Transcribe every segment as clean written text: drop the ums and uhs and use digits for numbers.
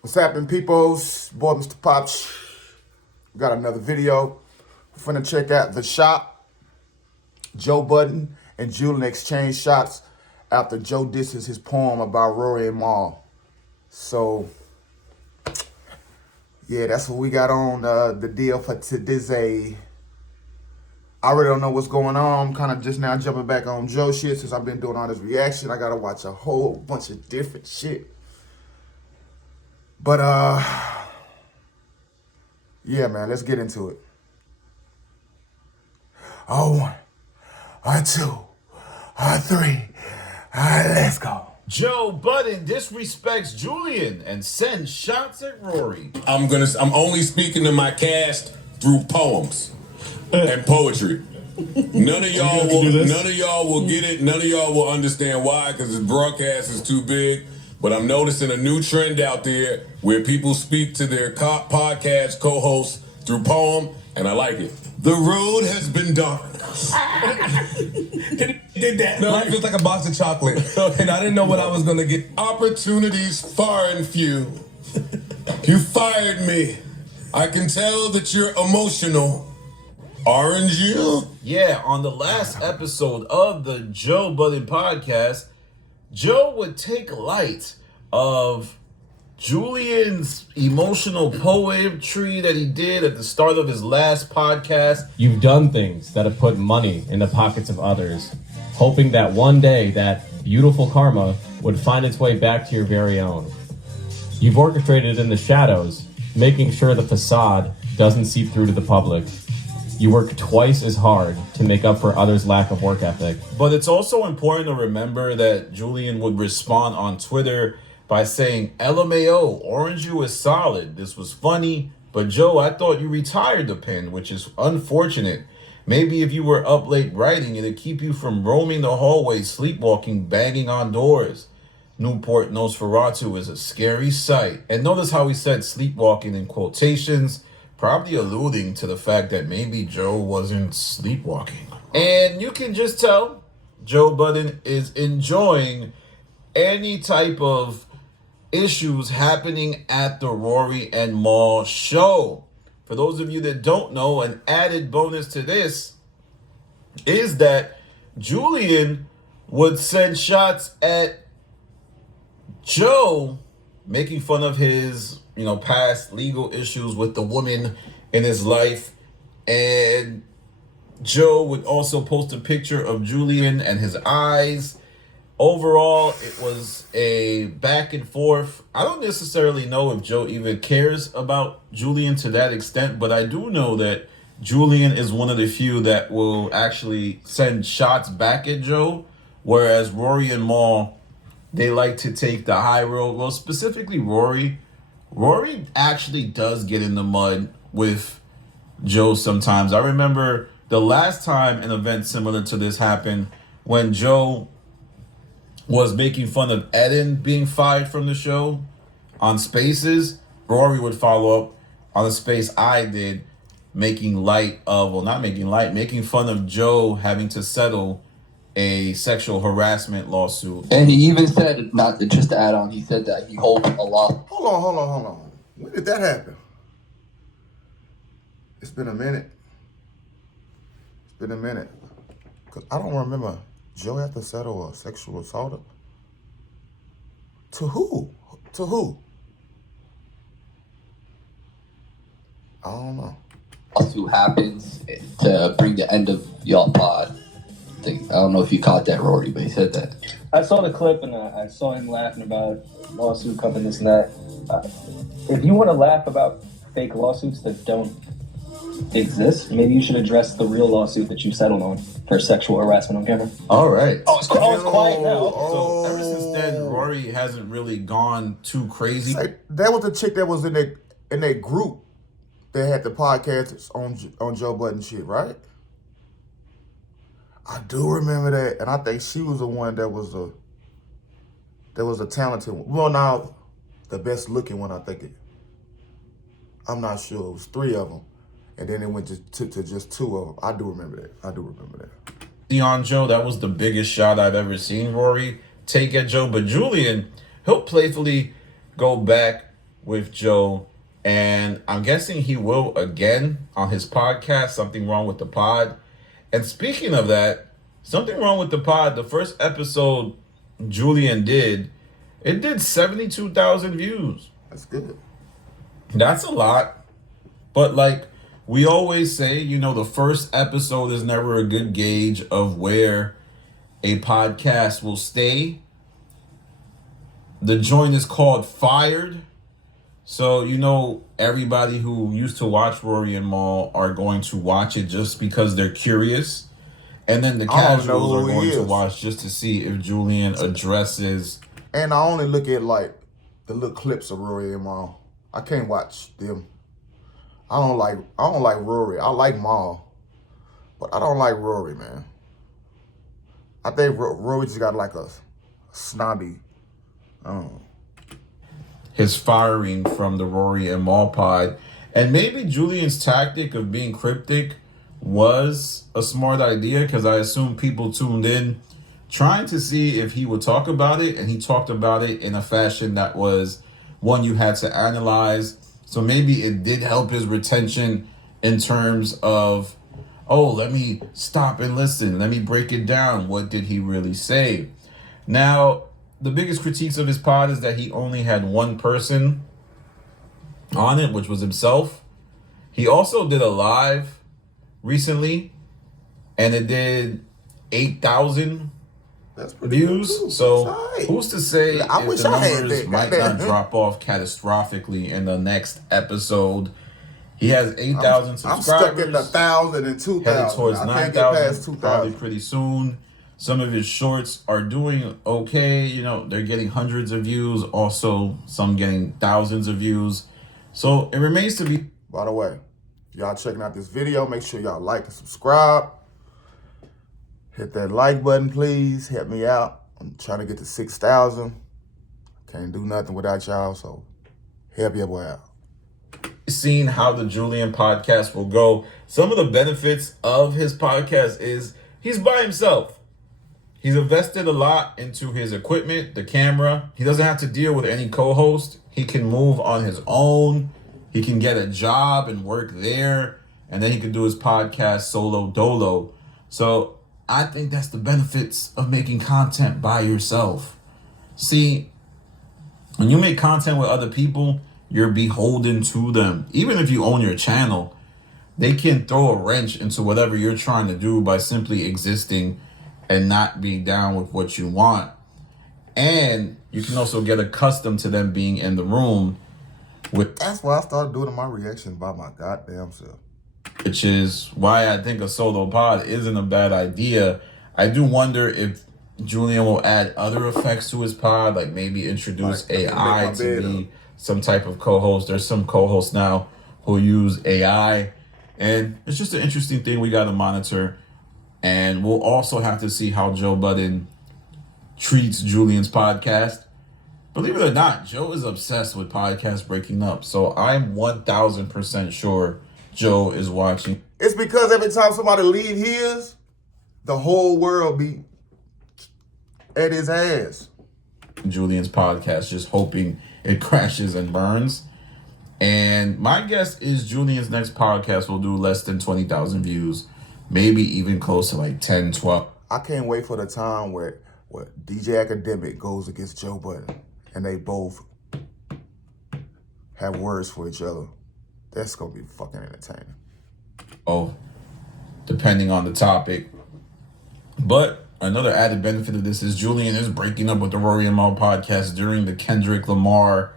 What's happening, peoples? Boy, Mr. PopShit. Got another video. We're finna check out the shop. Joe Budden and Julian exchange shots after Joe disses his poem about Rory and Mal. So, yeah, that's what we got on the deal for today. I really don't know what's going on. I'm kind of just now jumping back on Joe shit since I've been doing all this reaction. I gotta watch a whole bunch of different shit. But, yeah, man, let's get into it. Oh, one, two, three, let's go. Joe Budden disrespects Julian and sends shots at Rory. I'm only speaking to my cast through poems and poetry. None of y'all will get it. None of y'all will understand why, because this broadcast is too big. But I'm noticing a new trend out there where people speak to their podcast co-hosts through poem, and I like it. The road has been dark. Did that. No, it feels like a box of chocolate. And I didn't know what I was going to get. Opportunities far and few. You fired me. I can tell that you're emotional. Aren't you? Yeah, on the last episode of the Joe Budden podcast, Joe would take light of Julian's emotional poetry that he did at the start of his last podcast. You've done things that have put money in the pockets of others, hoping that one day that beautiful karma would find its way back to your very own. You've orchestrated in the shadows, making sure the facade doesn't seep through to the public. You work twice as hard to make up for others' lack of work ethic. But it's also important to remember that Julian would respond on Twitter by saying, LMAO, Orange You is solid. This was funny, but Joe, I thought you retired the pen, which is unfortunate. Maybe if you were up late writing, it'd keep you from roaming the hallways, sleepwalking, banging on doors. Newport Nosferatu is a scary sight. And notice how he said sleepwalking in quotations, probably alluding to the fact that maybe Joe wasn't sleepwalking. And you can just tell Joe Budden is enjoying any type of issues happening at the Rory and Mal show. For those of you that don't know, an added bonus to this is that Julian would send shots at Joe, making fun of his past legal issues with the woman in his life. And Joe would also post a picture of Julian and his eyes. Overall, it was a back and forth. I don't necessarily know if Joe even cares about Julian to that extent, but I do know that Julian is one of the few that will actually send shots back at Joe, whereas Rory and Mal, they like to take the high road. Well, specifically Rory actually does get in the mud with Joe sometimes. I remember the last time an event similar to this happened when Joe was making fun of Eden being fired from the show on Spaces. Rory would follow up on the space I did, making fun of Joe having to settle a sexual harassment lawsuit. And he even said, not to, just to add on, he said that he hoped a lot. Hold on. When did that happen? It's been a minute. Because I don't remember Joe had to settle a sexual assault. To who? I don't know. Lawsuit happens to bring the end of y'all pod. I don't know if you caught that, Rory, but he said that. I saw the clip and I saw him laughing about lawsuit coming, this and that. If you want to laugh about fake lawsuits that don't exist, maybe you should address the real lawsuit that you settled on for sexual harassment on camera. All right. It's quiet now. So ever since then, Rory hasn't really gone too crazy. That was the chick that was in that group that had the podcast on Joe Budden shit, right? I do remember that, and I think she was the one that was a talented one. Well, now the best looking one, I think. I'm not sure. It was 3 of them, and then it went to just 2 of them. I do remember that. On Joe, that was the biggest shot I've ever seen Rory take at Joe. But Julian, he'll playfully go back with Joe, and I'm guessing he will again on his podcast, Something Wrong with the Pod. And speaking of that, Something Wrong with the Pod, the first episode Julian did, it did 72,000 views. That's good. That's a lot. But like we always say, you know, the first episode is never a good gauge of where a podcast will stay. The joint is called Fired. So, you know, everybody who used to watch Rory and Mal are going to watch it just because they're curious. And then the casuals are going to watch just to see if Julian addresses. And I only look at like the little clips of Rory and Mal. I can't watch them. I don't like Rory. I like Mal, but I don't like Rory, man. I think Rory just got like a snobby. His firing from the Rory and Mal pod. And maybe Julian's tactic of being cryptic was a smart idea, because I assume people tuned in trying to see if he would talk about it, and he talked about it in a fashion that was one you had to analyze. So maybe it did help his retention in terms of, oh, let me stop and listen. Let me break it down. What did he really say? Now, the biggest critiques of his pod is that he only had one person on it, which was himself. He also did a live recently, and it did 8,000 views. So who's to say if the numbers might not drop off catastrophically in the next episode? He has 8,000 subscribers. I'm stuck at 1,000 and 2,000. Headed towards 9,000 probably pretty soon. Some of his shorts are doing okay. You know, they're getting hundreds of views. Also, some getting thousands of views. So it remains to be. By the way, if y'all checking out this video, make sure y'all like and subscribe. Hit that like button, please. Help me out. I'm trying to get to 6,000. Can't do nothing without y'all, so help your boy out. Seeing how the Julian podcast will go. Some of the benefits of his podcast is he's by himself. He's invested a lot into his equipment, the camera. He doesn't have to deal with any co-host. He can move on his own. He can get a job and work there. And then he can do his podcast solo dolo. So I think that's the benefits of making content by yourself. See, when you make content with other people, you're beholden to them. Even if you own your channel, they can throw a wrench into whatever you're trying to do by simply existing and not being down with what you want. And you can also get accustomed to them being in the room. That's why I started doing my reactions by my goddamn self. Which is why I think a solo pod isn't a bad idea. I do wonder if Julian will add other effects to his pod, like maybe introduce AI to be some type of co-host. There's some co-hosts now who use AI. And it's just an interesting thing we got to monitor. And we'll also have to see how Joe Budden treats Julian's podcast. Believe it or not, Joe is obsessed with podcasts breaking up. So I'm 1,000% sure Joe is watching. It's because every time somebody leave his, the whole world be at his ass. Julian's podcast, just hoping it crashes and burns. And my guess is Julian's next podcast will do less than 20,000 views. Maybe even close to like 10, 12. I can't wait for the time where DJ Academic goes against Joe Budden and they both have words for each other. That's going to be fucking entertaining. Oh, depending on the topic. But another added benefit of this is Julian is breaking up with the Rory and Mal podcast during the Kendrick Lamar,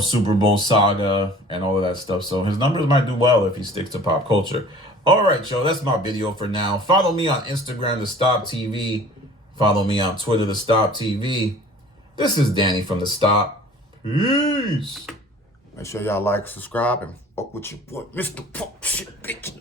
Super Bowl saga and all of that stuff. So his numbers might do well if he sticks to pop culture. All right, y'all, that's my video for now. Follow me on Instagram, The Stop TV. Follow me on Twitter, The Stop TV. This is Danny from The Stop. Peace. Make sure y'all like, subscribe, and fuck with your boy, Mr. PopShit, bitch.